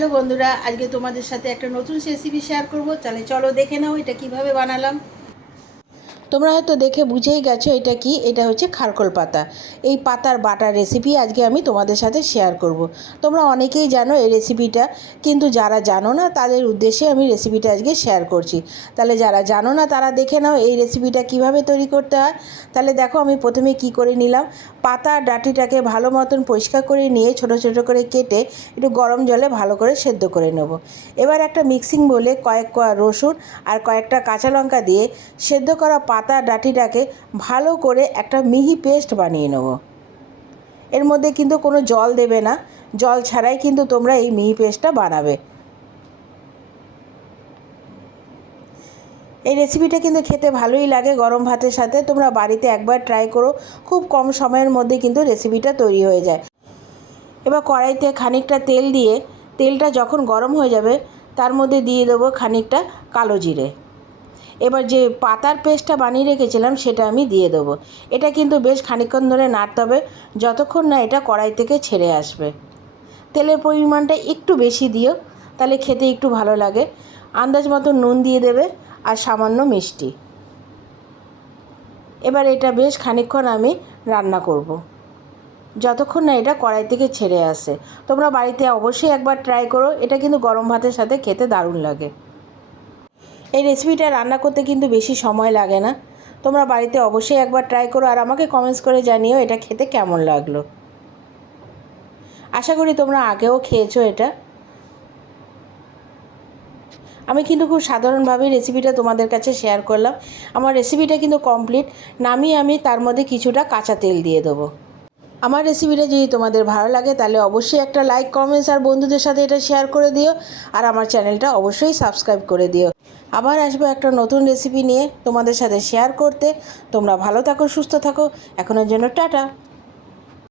Hello বন্ধুরা, আজকে তোমাদের সাথে একটা নতুন রেসিপি শেয়ার করব। তাহলে চলো দেখে নাও এটা কিভাবে বানালাম। তোমরা হয়তো দেখে বুঝেই গেছো এটা কি। এটা হচ্ছে খারকোল পাতা। এই পাতার বাটার রেসিপি আজকে আমি তোমাদের সাথে শেয়ার করব। তোমরা অনেকেই জানো এই রেসিপিটা, কিন্তু যারা জানো না তাদের উদ্দেশ্যে আমি রেসিপিটা আজকে শেয়ার করছি। তাহলে যারা জানো না তারা দেখে নাও এই রেসিপিটা কিভাবে তৈরি করতে হয়। তাহলে দেখো আমি প্রথমে কি করে নিলাম। পাতা ডাঁটিটাকে ভালো মতন পরিষ্কার করে নিয়ে ছোট ছোট করে কেটে একটু গরম জলে ভালো করে সেদ্ধ করে নেব। এবার একটা মিক্সিং বলে কয়েক কোয়া রসুন আর কয়েকটা কাঁচা লঙ্কা দিয়ে সেদ্ধ করা পাতা ডাঁটিটাকে ভালো করে একটা মিহি পেস্ট বানিয়ে নেব। এর মধ্যে কিন্তু কোনো জল দেবে না, জল ছাড়াই কিন্তু তোমরা এই মিহি পেস্টটা বানাবে। এই রেসিপিটা কিন্তু খেতে ভালোই লাগে গরম ভাতের সাথে। তোমরা বাড়িতে একবার ট্রাই করো, খুব কম সময়ের মধ্যে কিন্তু রেসিপিটা তৈরি হয়ে যায়। এবার কড়াইতে খানিকটা তেল দিয়ে তেলটা যখন গরম হয়ে যাবে তার মধ্যে দিয়ে দেবো খানিকটা কালো জিরে। এবার যে পাতার পেস্টটা বানিয়ে রেখেছিলাম সেটা আমি দিয়ে দেবো। এটা কিন্তু বেশ খানিকক্ষণ ধরে নাড়তে হবে যতক্ষণ না এটা কড়াই থেকে ছেড়ে আসবে। তেলের পরিমাণটা একটু বেশি দিও, তাহলে খেতে একটু ভালো লাগে। আন্দাজ মতো নুন দিয়ে দেবে আর সামান্য মিষ্টি। এবার এটা বেশ খানিকক্ষণ আমি রান্না করব, যতক্ষণ না এটা কড়াই থেকে ছেড়ে আসে। তোমরা বাড়িতে অবশ্যই একবার ট্রাই করো, এটা কিন্তু গরম ভাতের সাথে খেতে দারুণ লাগে। এই রেসিপিটা রান্না করতে কিন্তু বেশি সময় লাগে না। তোমরা বাড়িতে অবশ্যই একবার ট্রাই করো আর আমাকে কমেন্টস করে জানিও এটা খেতে কেমন লাগলো। আশা করি তোমরা আগেও খেয়েছো এটা। আমি কিন্তু খুব সাধারণভাবেই রেসিপিটা তোমাদের কাছে শেয়ার করলাম। আমার রেসিপিটা কিন্তু কমপ্লিট। নামিয়ে আমি তার মধ্যে কিছুটা কাঁচা তেল দিয়ে দেবো। আমার রেসিপিটা যদি তোমাদের ভালো লাগে তাহলে অবশ্যই একটা লাইক, কমেন্টস আর বন্ধুদের সাথে এটা শেয়ার করে দিও। আর আমার চ্যানেলটা অবশ্যই সাবস্ক্রাইব করে দিও। আবার আসবো একটা নতুন রেসিপি নিয়ে তোমাদের সাথে শেয়ার করতে। তোমরা ভালো থাকো, সুস্থ থাকো। এখনের জন্য টাটা।